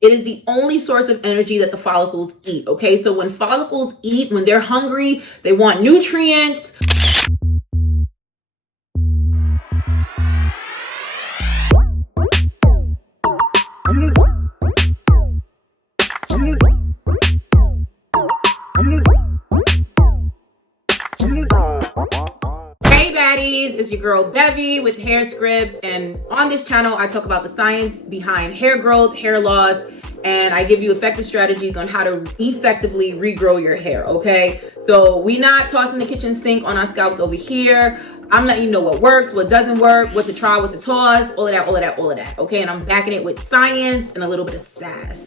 It is the only source of energy that the follicles eat, okay? So when follicles eat, when they're hungry, they want nutrients. Hey baddies, it's your girl Bevy with Hairscripts, and on this channel I talk about the science behind hair growth, hair loss, and I give you effective strategies on how to effectively regrow your hair, okay? So we not tossing the kitchen sink on our scalps over here. I'm letting you know what works, what doesn't work, what to try, what to toss, all of that, okay? And I'm backing it with science and a little bit of sass.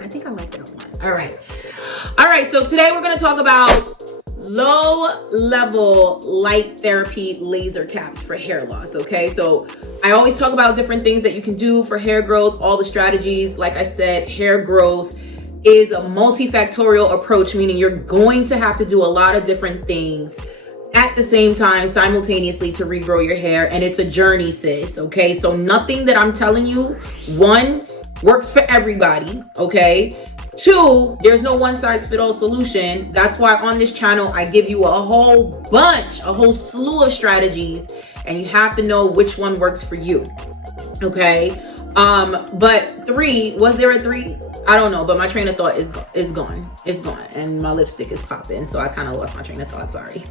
I think I like that one. All right, so today we're gonna talk about low-level light therapy laser caps for hair loss, okay? So I always talk about different things that you can do for hair growth, all the strategies. Like I said, hair growth is a multifactorial approach, meaning you're going to have to do a lot of different things at the same time simultaneously to regrow your hair, and it's a journey, sis, okay? So nothing that I'm telling you, one, works for everybody, okay? Two, there's no one-size-fits-all solution. That's why on this channel, I give you a whole slew of strategies, and you have to know which one works for you, okay? But three, was there a three? I don't know, but my train of thought is gone. It's gone, and my lipstick is popping, so I kind of lost my train of thought, sorry.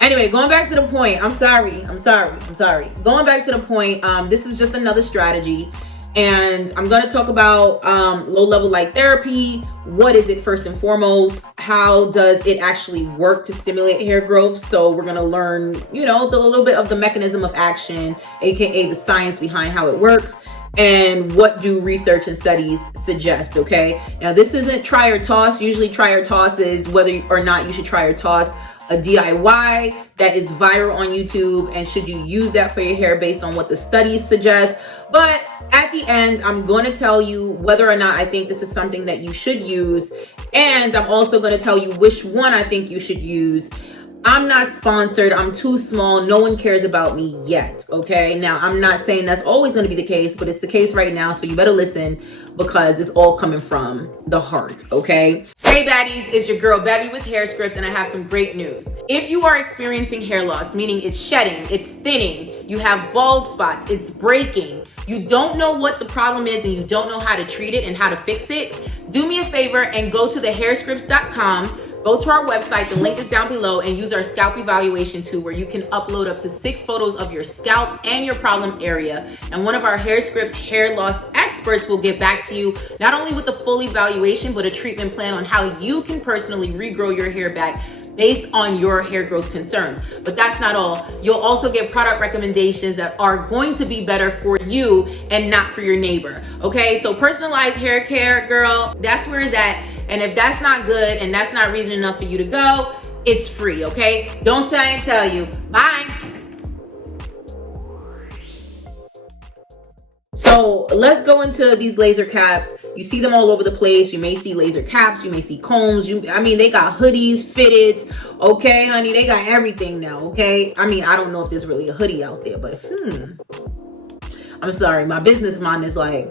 Anyway, going back to the point, I'm sorry. Going back to the point, this is just another strategy. And I'm going to talk about low-level light therapy. What is it first and foremost? How does it actually work to stimulate hair growth? So we're going to learn, you know, the little bit of the mechanism of action, aka the science behind how it works, and what do research and studies suggest, okay? Now, this isn't try or toss. Usually try or toss is whether or not you should try or toss a DIY that is viral on YouTube, and should you use that for your hair based on what the studies suggest. But at the end, I'm going to tell you whether or not I think this is something that you should use, and I'm also going to tell you which one I think you should use. I'm not sponsored. I'm too small. No one cares about me yet, okay? Now, I'm not saying that's always going to be the case, but it's the case right now, so you better listen because it's all coming from the heart, okay? Hey baddies, it's your girl Bevy with Hairscripts, and I have some great news. If you are experiencing hair loss, meaning it's shedding, it's thinning, you have bald spots, it's breaking, you don't know what the problem is and you don't know how to treat it and how to fix it, do me a favor and go to thehairscripts.com. Go to our website, the link is down below, and use our scalp evaluation tool where you can upload up to 6 photos of your scalp and your problem area. And one of our Hairscripts hair loss experts will get back to you, not only with the full evaluation, but a treatment plan on how you can personally regrow your hair back based on your hair growth concerns. But that's not all. You'll also get product recommendations that are going to be better for you and not for your neighbor. Okay, so personalized hair care, girl, that's where it's at. And if that's not good and that's not reason enough for you to go, it's free, okay? Don't say I didn't tell you. Bye. So let's go into these laser caps. You see them all over the place. You may see laser caps, you may see combs. I mean, they got hoodies, fitteds, okay, honey? They got everything now, okay? I mean, I don't know if there's really a hoodie out there, but I'm sorry, my business mind is like,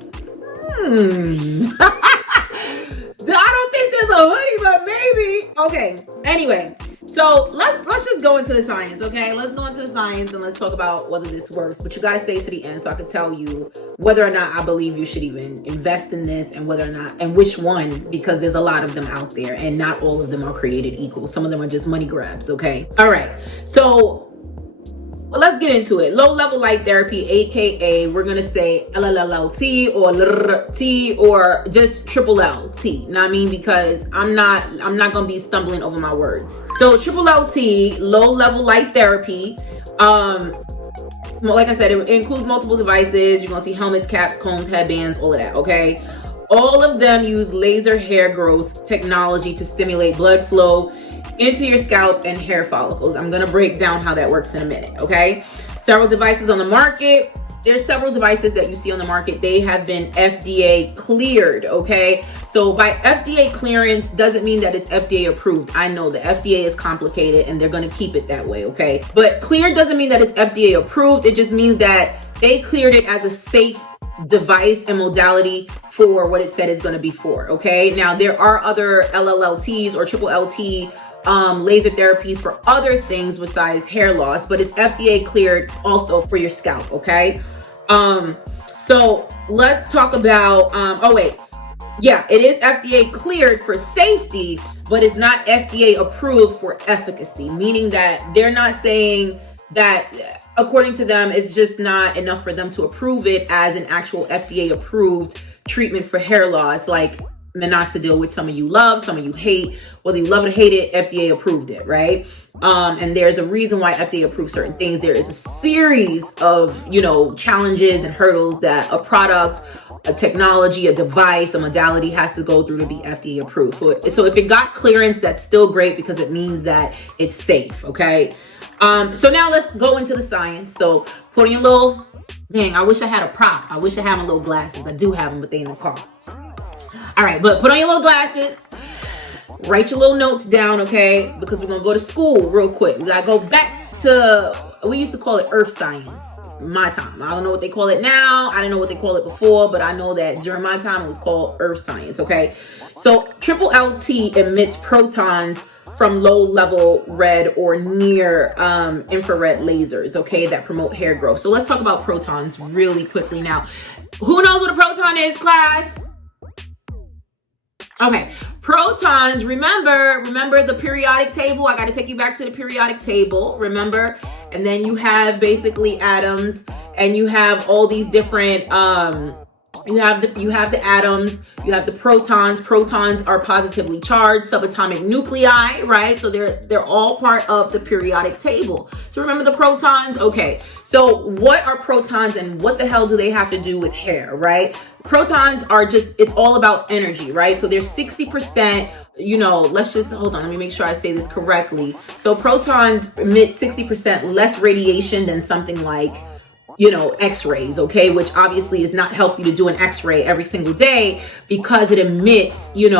I don't think there's a hoodie, but maybe. Okay, anyway, so let's just go into the science, okay? Let's go into the science and let's talk about whether this works. But you gotta stay to the end so I can tell you whether or not I believe you should even invest in this, and whether or not, and which one, because there's a lot of them out there and not all of them are created equal. Some of them are just money grabs, okay? All right, so well, let's get into it. Low-level light therapy, aka we're gonna say LLLT or LLLT or just triple LT. You know what I mean? Because I'm not gonna be stumbling over my words. So triple LT, low-level light therapy. Like I said, it includes multiple devices. You're gonna see helmets, caps, combs, headbands, all of that. Okay. All of them use laser hair growth technology to stimulate blood flow into your scalp and hair follicles. I'm gonna break down how that works in a minute, okay? Several devices on the market. there's several devices that you see on the market. They have been FDA cleared, okay? So by FDA clearance doesn't mean that it's FDA approved. I know the FDA is complicated and they're gonna keep it that way, okay? But cleared doesn't mean that it's FDA approved. It just means that they cleared it as a safe device and modality for what it said it's gonna be for, okay? Now there are other LLLTs or triple LT laser therapies for other things besides hair loss, but it's FDA cleared also for your scalp, okay? So let's talk about, it is FDA cleared for safety, but it's not FDA approved for efficacy, meaning that they're not saying that, according to them, it's just not enough for them to approve it as an actual FDA approved treatment for hair loss, like minoxidil, which some of you love, some of you hate. Whether you love it or hate it, FDA approved it, right? And there's a reason why FDA approves certain things. There is a series of, challenges and hurdles that a product, a technology, a device, a modality has to go through to be FDA approved. So if it got clearance, that's still great because it means that it's safe, okay? So now let's go into the science. So put on your little, I wish I had a prop. I wish I had my little glasses. I do have them, but they in the car. All right, but put on your little glasses, write your little notes down, okay? Because we're gonna go to school real quick. We gotta go back to, we used to call it earth science, my time. I don't know what they call it now. I didn't know what they called it before, but I know that during my time it was called earth science, okay? So triple LT emits protons from low-level red or near infrared lasers, okay, that promote hair growth. So let's talk about protons really quickly now. Who knows what a proton is, class? Okay, protons, remember the periodic table. I got to take you back to the periodic table, remember? And then you have basically atoms, and you have all these different, you have the atoms, you have the protons. Protons are positively charged subatomic nuclei, right? So they're all part of the periodic table. So remember the protons? Okay, so what are protons and what the hell do they have to do with hair, right? Protons are just, it's all about energy, right? So there's 60%, let's just, hold on, let me make sure I say this correctly. So protons emit 60% less radiation than something like, x-rays, okay, which obviously is not healthy to do an x-ray every single day because it emits, it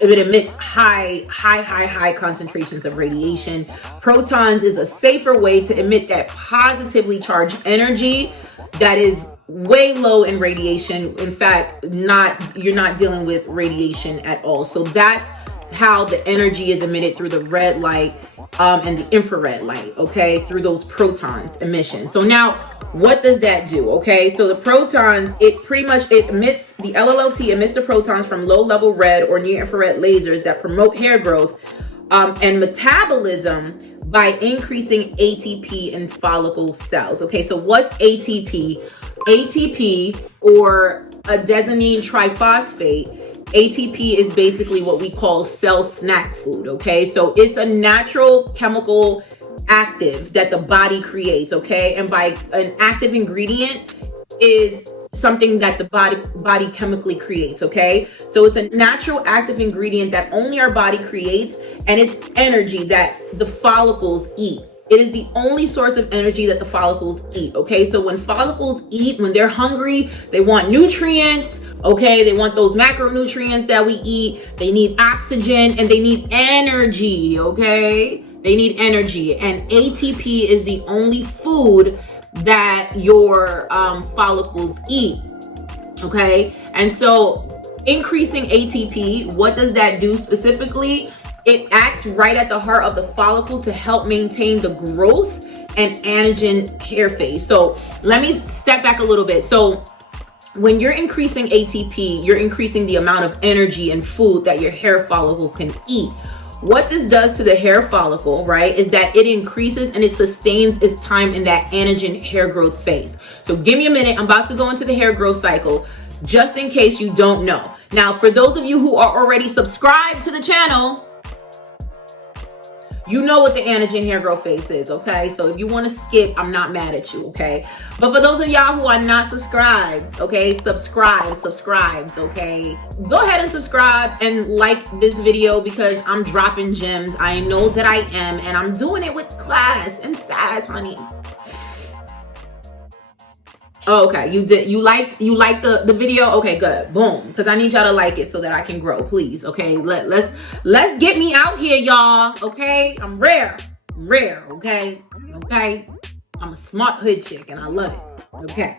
emits high concentrations of radiation. Protons is a safer way to emit that positively charged energy that is way low in radiation. In fact, you're not dealing with radiation at all. So that's how the energy is emitted through the red light and the infrared light, okay, through those protons emissions. So now what does that do? Okay, so the protons, it emits, the LLLT emits the protons from low level red or near infrared lasers that promote hair growth and metabolism by increasing ATP in follicle cells. Okay, so what's ATP? ATP, or adenosine triphosphate, ATP is basically what we call cell snack food, okay? So it's a natural chemical active that the body creates, okay? And by an active ingredient is something that the body chemically creates, okay? So it's a natural active ingredient that only our body creates, and it's energy that the follicles eat. It is the only source of energy that the follicles eat, okay? So when follicles eat, when they're hungry, they want nutrients, okay? They want those macronutrients that we eat. They need oxygen and they need energy, okay? They need energy. And ATP is the only food that your follicles eat, okay? And so increasing ATP, what does that do specifically? It acts right at the heart of the follicle to help maintain the growth and anagen hair phase. So let me step back a little bit. So when you're increasing ATP, you're increasing the amount of energy and food that your hair follicle can eat. What this does to the hair follicle, right, is that it increases and it sustains its time in that anagen hair growth phase. So give me a minute. I'm about to go into the hair growth cycle just in case you don't know. Now, for those of you who are already subscribed to the channel, you know what the anagen hair growth phase is, okay? So if you want to skip, I'm not mad at you, okay? But for those of y'all who are not subscribed, okay, subscribed, okay? Go ahead and subscribe and like this video because I'm dropping gems. I know that I am, and I'm doing it with class and sass, honey. Oh, okay. You did. You liked the video. Okay, good. Boom. Because I need y'all to like it so that I can grow. Please. Okay. Let's get me out here, y'all. Okay. I'm rare. Okay. Okay. I'm a smart hood chick and I love it. Okay.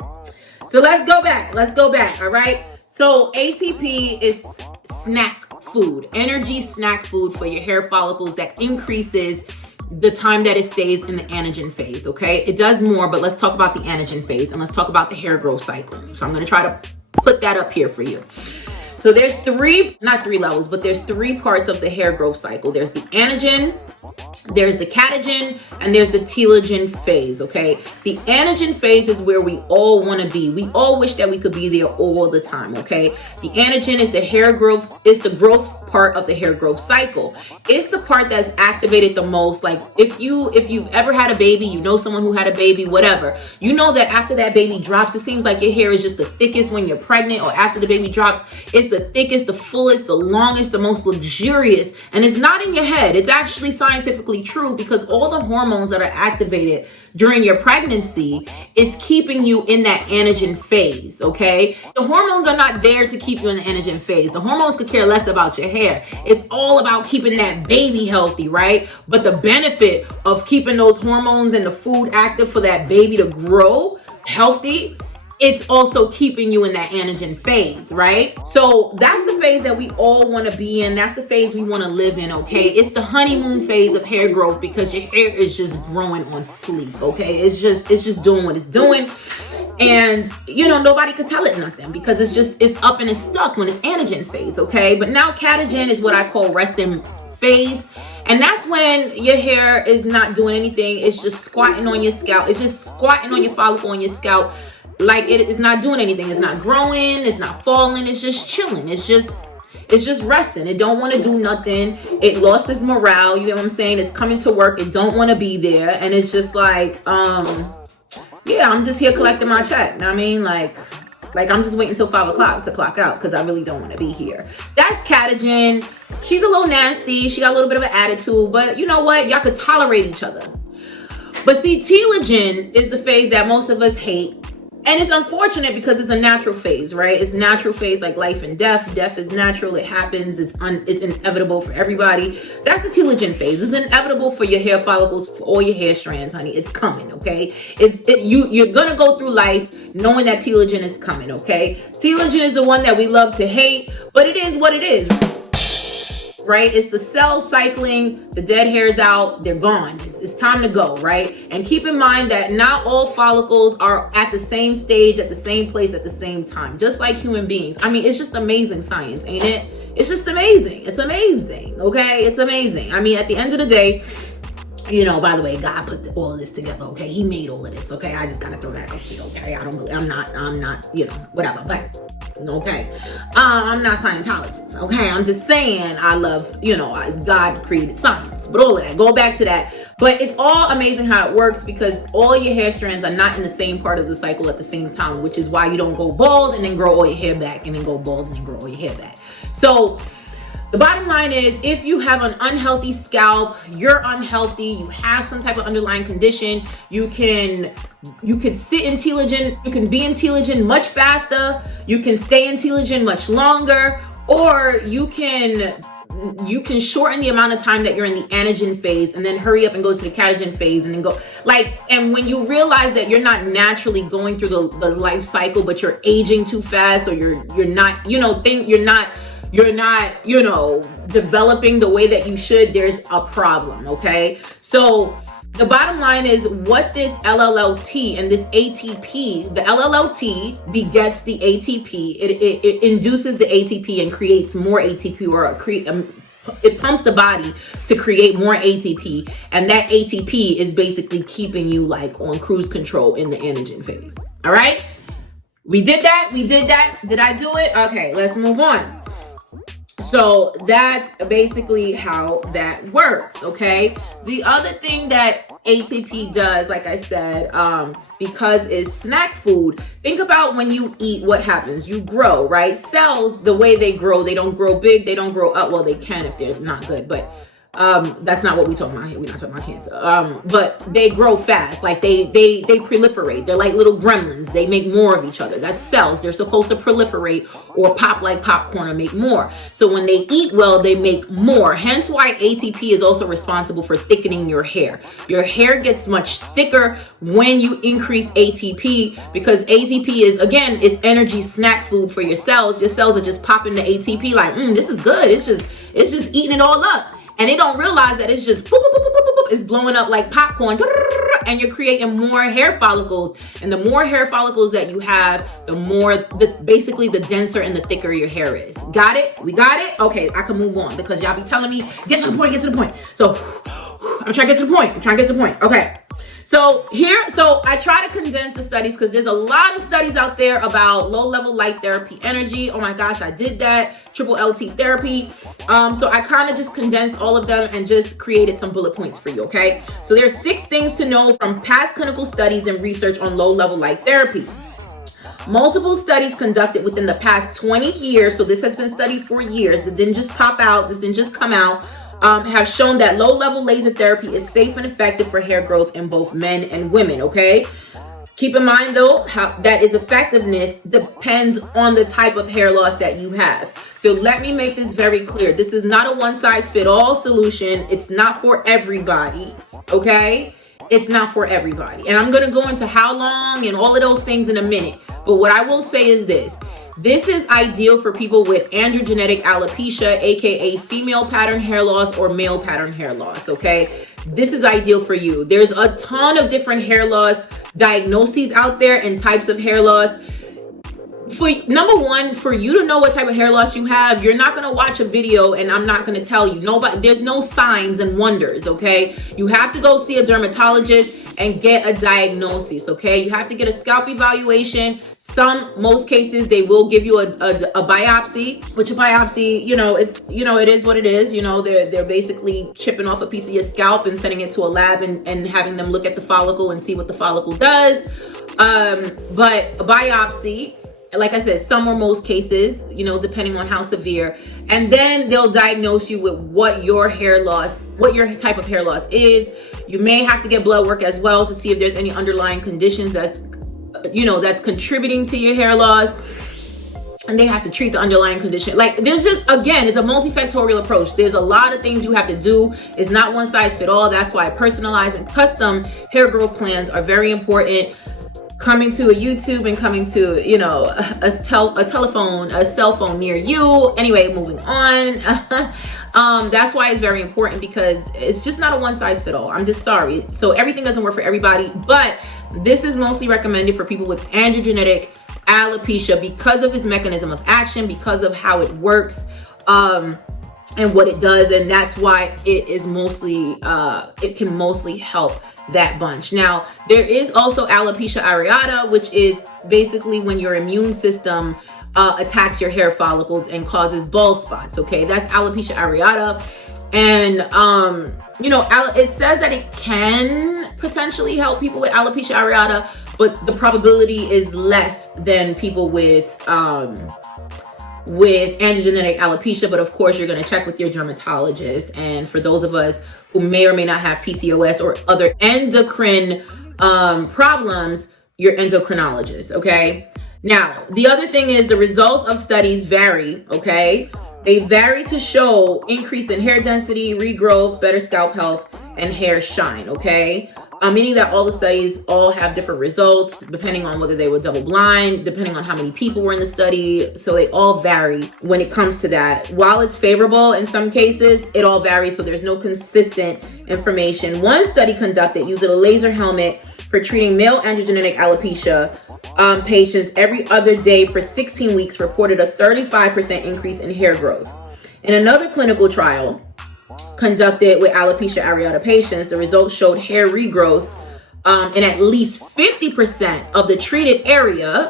So let's go back. All right. So ATP is snack food, energy snack food for your hair follicles that increases the time that it stays in the anagen phase. Okay. It does more, but let's talk about the anagen phase and let's talk about the hair growth cycle. So I'm going to try to put that up here for you. So there's not three levels, but there's three parts of the hair growth cycle. There's the anagen, there's the catagen, and there's the telogen phase, okay? The anagen phase is where we all want to be. We all wish that we could be there all the time, okay? The anagen is the hair growth, it's the growth part of the hair growth cycle. It's the part that's activated the most. Like if you've ever had a baby, you know someone who had a baby, whatever, you know that after that baby drops, it seems like your hair is just the thickest when you're pregnant, or after the baby drops, it's the thickest, the fullest, the longest, the most luxurious. And it's not in your head. It's actually scientifically true, because all the hormones that are activated during your pregnancy is keeping you in that anagen phase, okay? The hormones are not there to keep you in the anagen phase. The hormones could care less about your hair. It's all about keeping that baby healthy, right? But the benefit of keeping those hormones and the food active for that baby to grow healthy, it's also keeping you in that anagen phase, right? So that's the phase that we all want to be in. That's the phase we want to live in, okay? It's the honeymoon phase of hair growth, because your hair is just growing on fleek, okay? It's just doing what it's doing. And, you know, nobody could tell it nothing, because it's up and it's stuck when it's anagen phase, okay? But now catagen is what I call resting phase. And that's when your hair is not doing anything. It's just squatting on your scalp. It's just squatting on your follicle on your scalp. Like it is not doing anything. It's not growing. It's not falling. It's just chilling. It's just resting. It don't want to do nothing. It lost its morale. You get what I'm saying? It's coming to work. It don't want to be there. And it's just like, yeah, I'm just here collecting my check. You know what I mean? Like I'm just waiting until 5 o'clock to clock out, because I really don't want to be here. That's catagen. She's a little nasty. She got a little bit of an attitude, but you know what? Y'all could tolerate each other. But see, telogen is the phase that most of us hate. And it's unfortunate, because it's a natural phase, right? It's natural phase, like life and death. Death is natural. It happens. It's inevitable for everybody. That's the telogen phase. It's inevitable for your hair follicles, for all your hair strands, honey. It's coming, okay? You're going to go through life knowing that telogen is coming, okay? Telogen is the one that we love to hate, but it is what it is, right? It's the cell cycling, the dead hair's out, they're gone. It's time to go, right? And keep in mind that not all follicles are at the same stage, at the same place, at the same time, just like human beings. I mean, it's just amazing science, ain't it? It's just amazing. It's amazing, okay? It's amazing. I mean, at the end of the day, you know, by the way, God put all of this together, okay? He made all of this, okay? I just gotta throw that up here, okay? I'm not, you know, whatever, but okay, I'm not Scientologist, okay? I'm just saying I love, you know, God created science, but all of that, go back to that. But it's all amazing how it works, because all your hair strands are not in the same part of the cycle at the same time, which is why you don't go bald and then grow all your hair back, and then go bald and then grow all your hair back. So the bottom line is, if you have an unhealthy scalp, you're unhealthy, you have some type of underlying condition, you can sit in telogen, you can be in telogen much faster, you can stay in telogen much longer, or you can shorten the amount of time that you're in the anagen phase, and then hurry up and go to the catagen phase, and then go and when you realize that you're not naturally going through the life cycle, but you're aging too fast, or you're not, you know, you're not, you know, developing the way that you should, there's a problem, okay? So the bottom line is, what this LLLT and this ATP, the LLLT begets the ATP. It induces the ATP and creates more ATP, or it pumps the body to create more ATP. And that ATP is basically keeping you like on cruise control in the anagen phase. All right? We did that. Did I do it? Okay, let's move on. So that's basically how that works, okay? The other thing that ATP does, like I said, because it's snack food, think about when you eat, what happens? You grow, right? Cells, the way they grow, they don't grow big, they don't grow up. Well, they can if they're not good, but That's not what we're talking about here. We're not talking about cancer. But they grow fast. Like they proliferate. They're like little gremlins. They make more of each other. That's cells. They're supposed to proliferate or pop like popcorn or make more. So when they eat well, they make more. Hence why ATP is also responsible for thickening your hair. Your hair gets much thicker when you increase ATP, because ATP is, again, it's energy snack food for your cells. Your cells are just popping the ATP like, this is good. It's just eating it all up. And they don't realize that it's just boop, boop, boop, boop, boop, boop. It's blowing up like popcorn, and you're creating more hair follicles. And the more hair follicles that you have, basically the denser and the thicker your hair is. Got it? We got it? Okay, I can move on because y'all be telling me, get to the point. So I'm trying to get to the point. Okay. So I try to condense the studies because there's a lot of studies out there about low-level light therapy energy. Oh my gosh, I did that. LLLT therapy. So I kind of just condensed all of them and just created some bullet points for you, okay? So there's 6 things to know from past clinical studies and research on low-level light therapy. Multiple studies conducted within the past 20 years, so this has been studied for years. It didn't just pop out. This didn't just come out. Have shown that low-level laser therapy is safe and effective for hair growth in both men and women, okay? Keep in mind, though, how that is effectiveness depends on the type of hair loss that you have. So let me make this very clear. This is not a one-size-fits-all solution. It's not for everybody, okay? It's not for everybody. And I'm going to go into how long and all of those things in a minute. But what I will say is this. This is ideal for people with androgenetic alopecia, aka female pattern hair loss or male pattern hair loss, okay? This is ideal for you. There's a ton of different hair loss diagnoses out there and types of hair loss. For number one, for you to know what type of hair loss you have, you're not going to watch a video and I'm not going to tell you. There's no signs and wonders, okay? You have to go see a dermatologist and get a diagnosis, okay? You have to get a scalp evaluation. Most cases, they will give you a biopsy, which a biopsy, it is what it is. They're basically chipping off a piece of your scalp and sending it to a lab and having them look at the follicle and see what the follicle does. But a biopsy, like I said, some or most cases, depending on how severe. And then they'll diagnose you with what your type of hair loss is. You may have to get blood work as well to see if there's any underlying conditions that's contributing to your hair loss. And they have to treat the underlying condition. Like, there's just, again, it's a multifactorial approach. There's a lot of things you have to do. It's not one size fit all. That's why personalized and custom hair growth plans are very important. Coming to a YouTube and coming to, a cell phone near you. Anyway, moving on. That's why it's very important, because it's just not a one size fit all. I'm just sorry. So everything doesn't work for everybody, but this is mostly recommended for people with androgenetic alopecia because of its mechanism of action, because of how it works, and what it does. And that's why it is mostly, it can mostly help that bunch. Now, there is also alopecia areata, which is basically when your immune system attacks your hair follicles and causes bald spots, okay? That's alopecia areata. And, it says that it can potentially help people with alopecia areata, but the probability is less than people with androgenetic alopecia. But of course, you're going to check with your dermatologist. And for those of us who may or may not have PCOS or other endocrine problems, your endocrinologist, okay? Now, the other thing is the results of studies vary, okay? They vary to show increase in hair density, regrowth, better scalp health, and hair shine, okay? Meaning that all the studies all have different results depending on whether they were double blind, depending on how many people were in the study. So they all vary when it comes to that. While it's favorable in some cases, it all varies. So there's no consistent information. One study conducted using a laser helmet for treating male androgenetic alopecia patients every other day for 16 weeks reported a 35% increase in hair growth. In another clinical trial conducted with alopecia areata patients, the results showed hair regrowth in at least 50% of the treated area,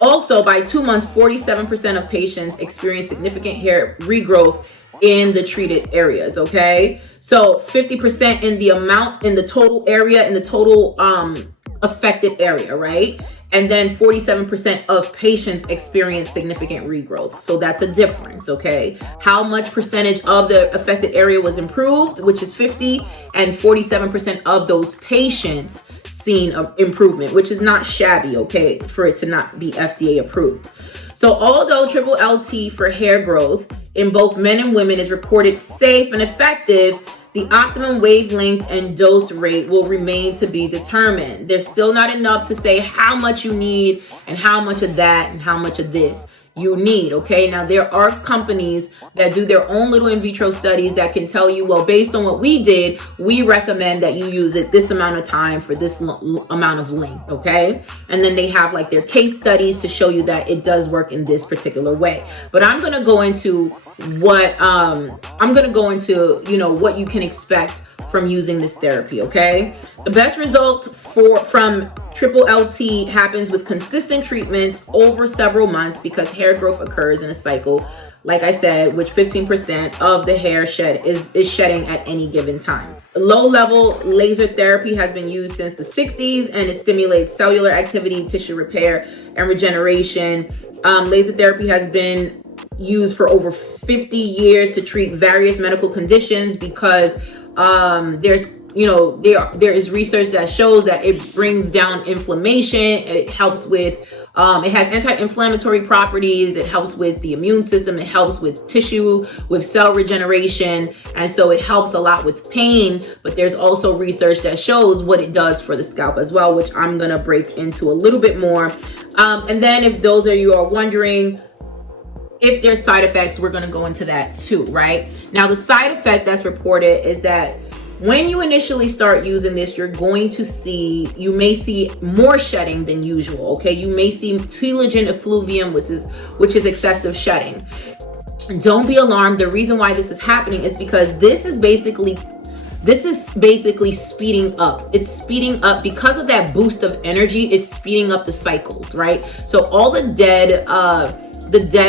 Also, by 2 months, 47% of patients experienced significant hair regrowth in the treated areas, okay? So 50% in the amount, in the total area, in the total affected area, right? And then 47% of patients experience significant regrowth. So that's a difference, okay? How much percentage of the affected area was improved, which is 50, and 47% of those patients seen an improvement, which is not shabby, okay, for it to not be FDA approved. So although triple LT for hair growth in both men and women is reported safe and effective, the optimum wavelength and dose rate will remain to be determined. There's still not enough to say how much you need and how much of that and how much of this you need, okay? Now, there are companies that do their own little in vitro studies that can tell you, well, based on what we did, we recommend that you use it this amount of time for this amount of length, okay? And then they have like their case studies to show you that it does work in this particular way. But I'm going to go into what, what you can expect from using this therapy, okay? The best results from triple LT happens with consistent treatments over several months because hair growth occurs in a cycle, like I said, which 15% of the hair shed is shedding at any given time. Low-level laser therapy has been used since the 60s, and it stimulates cellular activity, tissue repair, and regeneration. Laser therapy has been used for over 50 years to treat various medical conditions because there is research that shows that it brings down inflammation. It helps with it has anti-inflammatory properties. It helps with the immune system. It helps with tissue, with cell regeneration. And so it helps a lot with pain, but there's also research that shows what it does for the scalp as well, which I'm going to break into a little bit more. And then if those of you are wondering if there's side effects, we're going to go into that too, right? Now, the side effect that's reported is that when you initially start using this, you may see more shedding than usual, okay? You may see telogen effluvium, which is excessive shedding. Don't be alarmed. The reason why this is happening is because this is basically speeding up. It's speeding up because of that boost of energy. It's speeding up the cycles, right? So all the dead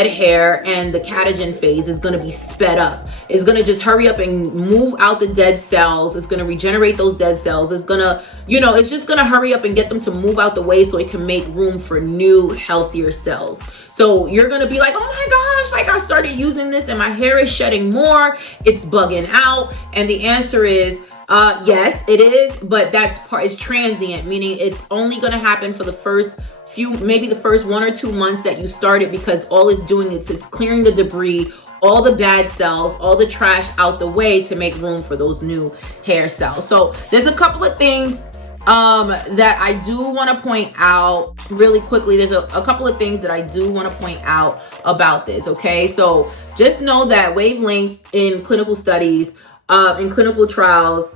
hair and the catagen phase is going to be sped up. It's going to just hurry up and move out the dead cells. It's going to regenerate those dead cells. It's going to, it's just going to hurry up and get them to move out the way so it can make room for new, healthier cells. So you're going to be like, oh my gosh, like I started using this and my hair is shedding more. It's bugging out. And the answer is, yes, it is. But it's transient, meaning it's only going to happen for the first maybe the first 1 or 2 months that you started, because all it's doing is it's clearing the debris, all the bad cells, all the trash out the way to make room for those new hair cells. So there's a couple of things that I do want to point out really quickly. There's a couple of things that I do want to point out about this, okay? So just know that wavelengths in clinical studies, in clinical trials,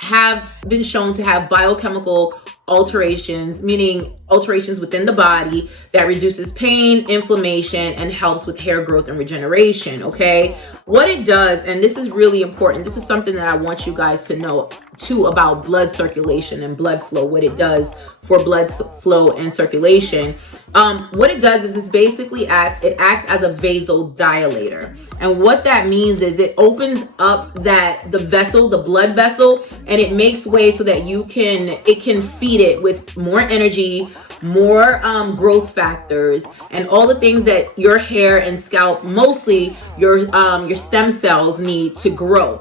have been shown to have biochemical alterations, meaning alterations within the body that reduces pain, inflammation, and helps with hair growth and regeneration, okay? What it does, and this is really important, this is something that I want you guys to know too about blood circulation and blood flow, what it does for blood flow and circulation. What it does is it acts as a vasodilator. And what that means is it opens up the blood vessel, and it makes way so that it can feed it with more energy, more growth factors, and all the things that your hair and scalp, mostly your stem cells, need to grow.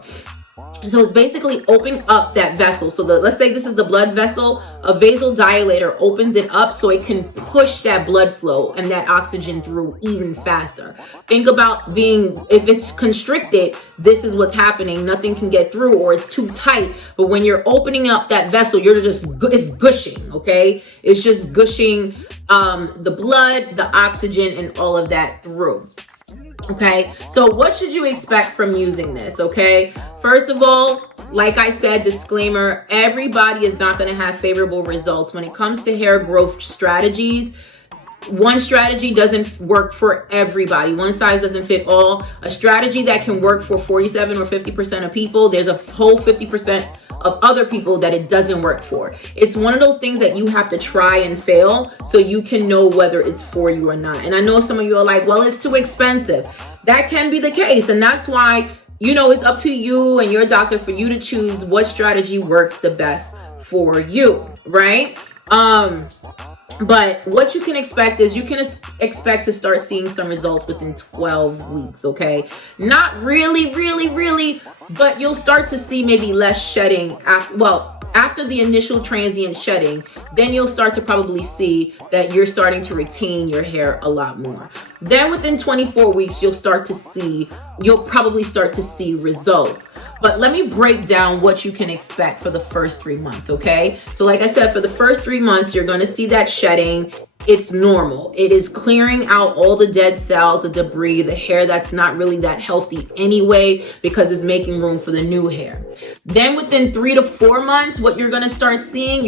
So it's basically opening up that vessel. So let's say this is the blood vessel. A vasodilator opens it up so it can push that blood flow and that oxygen through even faster. Think about if it's constricted, this is what's happening. Nothing can get through, or it's too tight. But when you're opening up that vessel, it's gushing, okay? It's just gushing the blood, the oxygen, and all of that through. Okay, so what should you expect from using this? Okay, first of all, like I said, disclaimer, everybody is not going to have favorable results when it comes to hair growth strategies. One strategy doesn't work for everybody. One size doesn't fit all. A strategy that can work for 47 or 50% of people, there's a whole 50% of other people that it doesn't work for. It's one of those things that you have to try and fail so you can know whether it's for you or not. And I know some of you are like, well, it's too expensive. That can be the case. And that's why, it's up to you and your doctor for you to choose what strategy works the best for you, right? But what you can expect is you can expect to start seeing some results within 12 weeks, okay? Not really, but you'll start to see maybe less shedding after the initial transient shedding. Then you'll start to probably see that you're starting to retain your hair a lot more. Then within 24 weeks, you'll probably start to see results. But let me break down what you can expect for the first 3 months, okay? So like I said, for the first 3 months, you're going to see that shedding. It's normal. It is clearing out all the dead cells, the debris, the hair that's not really that healthy anyway, because it's making room for the new hair. Then within 3 to 4 months, what you're going to start seeing,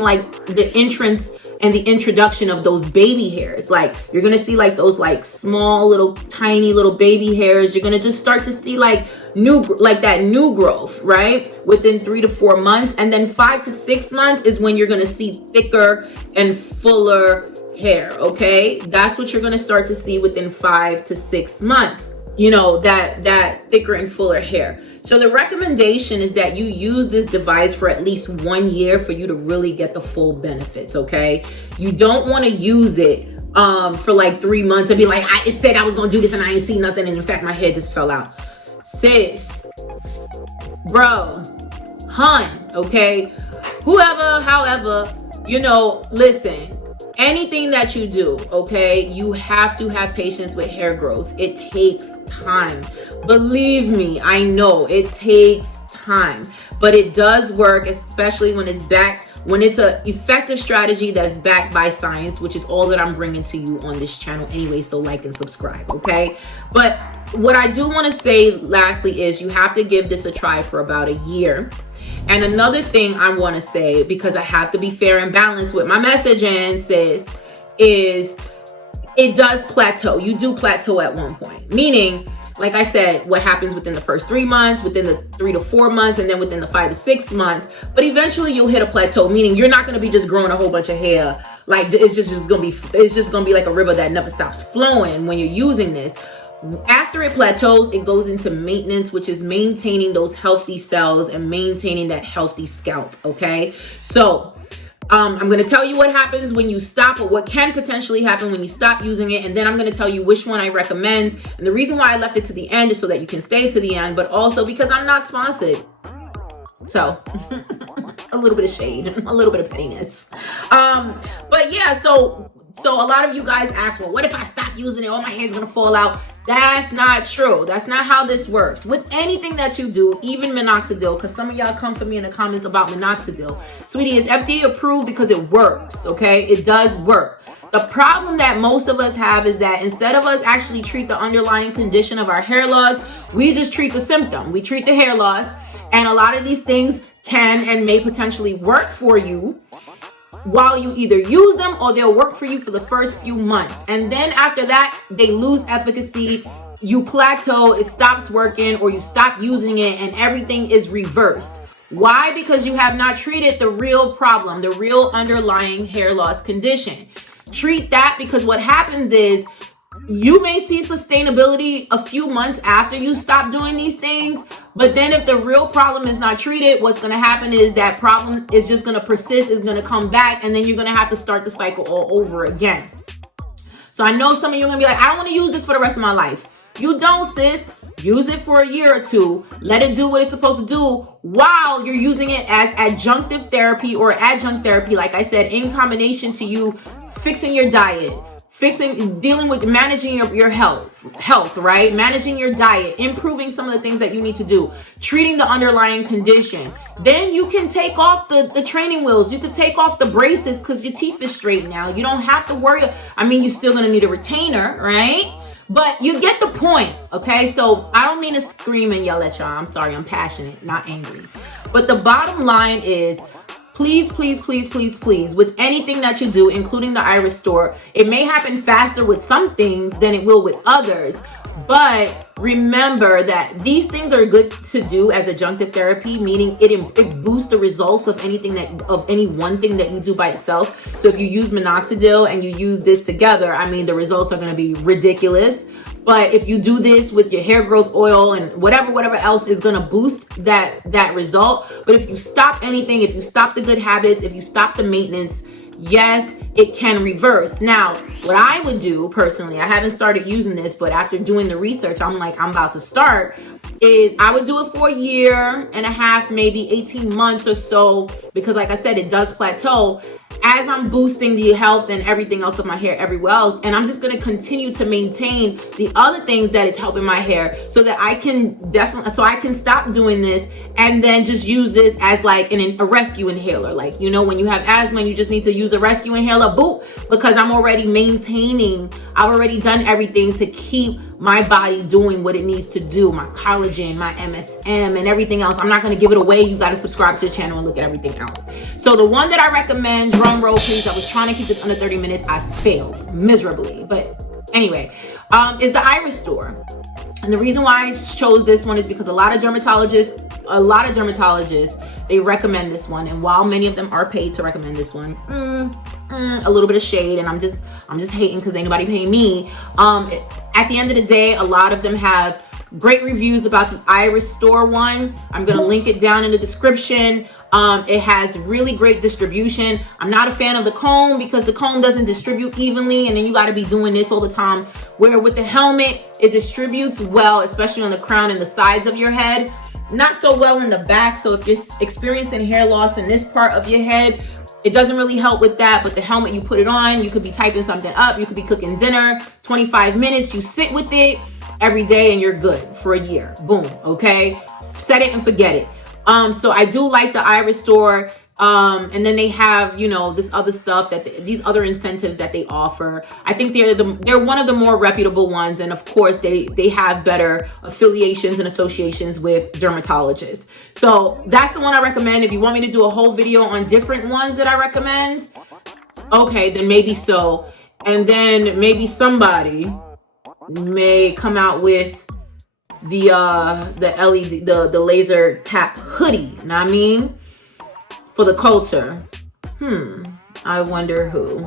like the entrance and the introduction of those baby hairs. Like you're going to see like those like small little tiny little baby hairs. You're going to just start to see like that new growth, right? Within 3 to 4 months. And then 5 to 6 months is when you're going to see thicker and fuller hair. Okay. That's what you're going to start to see within 5 to 6 months. You know, that thicker and fuller hair. So the recommendation is that you use this device for at least 1 year for you to really get the full benefits. Okay. You don't want to use it for like 3 months and be like, it said I was going to do this and I ain't see nothing. And in fact, my hair just fell out. Sis, bro, hun, okay, whoever, however, listen, anything that you do, okay, you have to have patience with hair growth. It takes time. Believe me, I know it takes time, but it does work, especially when it's an effective strategy that's backed by science, which is all that I'm bringing to you on this channel anyway. So like and subscribe, okay? But what I do want to say lastly is you have to give this a try for about a year. And another thing I want to say, because I have to be fair and balanced with my messaging, sis, is it does plateau. You do plateau at one point, meaning, like I said, what happens within the first 3 months, within the 3 to 4 months, and then within the 5 to 6 months. But eventually you'll hit a plateau, meaning you're not going to be just growing a whole bunch of hair. Like it's just going to be like a river that never stops flowing when you're using this. After it plateaus, it goes into maintenance, which is maintaining those healthy cells and maintaining that healthy scalp. Okay. So I'm going to tell you what happens when you stop, or what can potentially happen when you stop using it. And then I'm going to tell you which one I recommend. And the reason why I left it to the end is so that you can stay to the end, but also because I'm not sponsored. So a little bit of shade, a little bit of pettiness. But yeah, so a lot of you guys ask, well, what if I stop using it? All my hair's going to fall out. That's not true. That's not how this works. With anything that you do, even minoxidil, because some of y'all come for me in the comments about minoxidil. Sweetie, it's FDA approved because it works, okay? It does work. The problem that most of us have is that instead of us actually treat the underlying condition of our hair loss, we just treat the symptom. We treat the hair loss, and a lot of these things can and may potentially work for you while you either use them, or they'll work for you for the first few months. And then after that, they lose efficacy, you plateau, it stops working, or you stop using it and everything is reversed. Why? Because you have not treated the real problem, the real underlying hair loss condition. Treat that, because what happens is you may see sustainability a few months after you stop doing these things, but then if the real problem is not treated, what's going to happen is that problem is just going to persist, is going to come back, and then you're going to have to start the cycle all over again. So I know some of you are going to be like, I don't want to use this for the rest of my life. You don't, sis. Use it for a year or two. Let it do what it's supposed to do while you're using it as adjunctive therapy or adjunct therapy, like I said, in combination to you fixing your diet, dealing with managing your health, right? Managing your diet, improving some of the things that you need to do, treating the underlying condition. Then you can take off the training wheels. You could take off the braces because your teeth is straight now. You don't have to worry. I mean, you're still going to need a retainer, right? But you get the point, okay? So I don't mean to scream and yell at y'all. I'm sorry. I'm passionate, not angry. But the bottom line is, please, please, please, please, please, with anything that you do, including the iris store, it may happen faster with some things than it will with others. But remember that these things are good to do as adjunctive therapy, meaning it boosts the results of any one thing that you do by itself. So if you use minoxidil and you use this together, I mean, the results are going to be ridiculous. But if you do this with your hair growth oil and whatever else is going to boost that result. But if you stop anything, if you stop the good habits, if you stop the maintenance, yes, it can reverse. Now, what I would do personally, I haven't started using this, but after doing the research, I'm like, I'm about to start, is I would do it for a year and a half, maybe 18 months or so, because like I said, it does plateau as I'm boosting the health and everything else of my hair everywhere else. And I'm just going to continue to maintain the other things that is helping my hair, so that I can I can stop doing this and then just use this as like a rescue inhaler. Like, you know, when you have asthma and you just need to use a rescue inhaler, boop, because I'm already maintaining, I've already done everything to keep my body doing what it needs to do, my collagen, my MSM, and everything else. I'm not going to give it away. You got to subscribe to the channel and look at everything else. So the one that I recommend, drum roll please, I was trying to keep this under 30 minutes. I failed miserably. But anyway, is the Iris Store. And the reason why I chose this one is because a lot of dermatologists, they recommend this one. And while many of them are paid to recommend this one, a little bit of shade, and I'm just hating because ain't nobody paying me. At the end of the day, a lot of them have great reviews about the Iris Store one. I'm gonna link it down in the description. It has really great distribution. I'm not a fan of the comb because the comb doesn't distribute evenly, and then you got to be doing this all the time. Where with the helmet, it distributes well, especially on the crown and the sides of your head. Not so well in the back. So if you're experiencing hair loss in this part of your head, it doesn't really help with that. But the helmet, you put it on, you could be typing something up, you could be cooking dinner, 25 minutes, you sit with it every day and you're good for a year. Boom. Okay. Set it and forget it. So I do like the Iris Store. And then they have, you know, this other stuff that these other incentives that they offer. I think they're one of the more reputable ones. And of course they have better affiliations and associations with dermatologists. So that's the one I recommend. If you want me to do a whole video on different ones that I recommend, okay, then maybe so. And then maybe somebody may come out with the LED, the laser cap hoodie. Know what I mean? For the culture. I wonder who.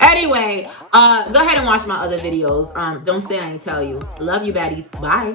Anyway, go ahead and watch my other videos. Don't say I ain't tell you. Love you, baddies. Bye.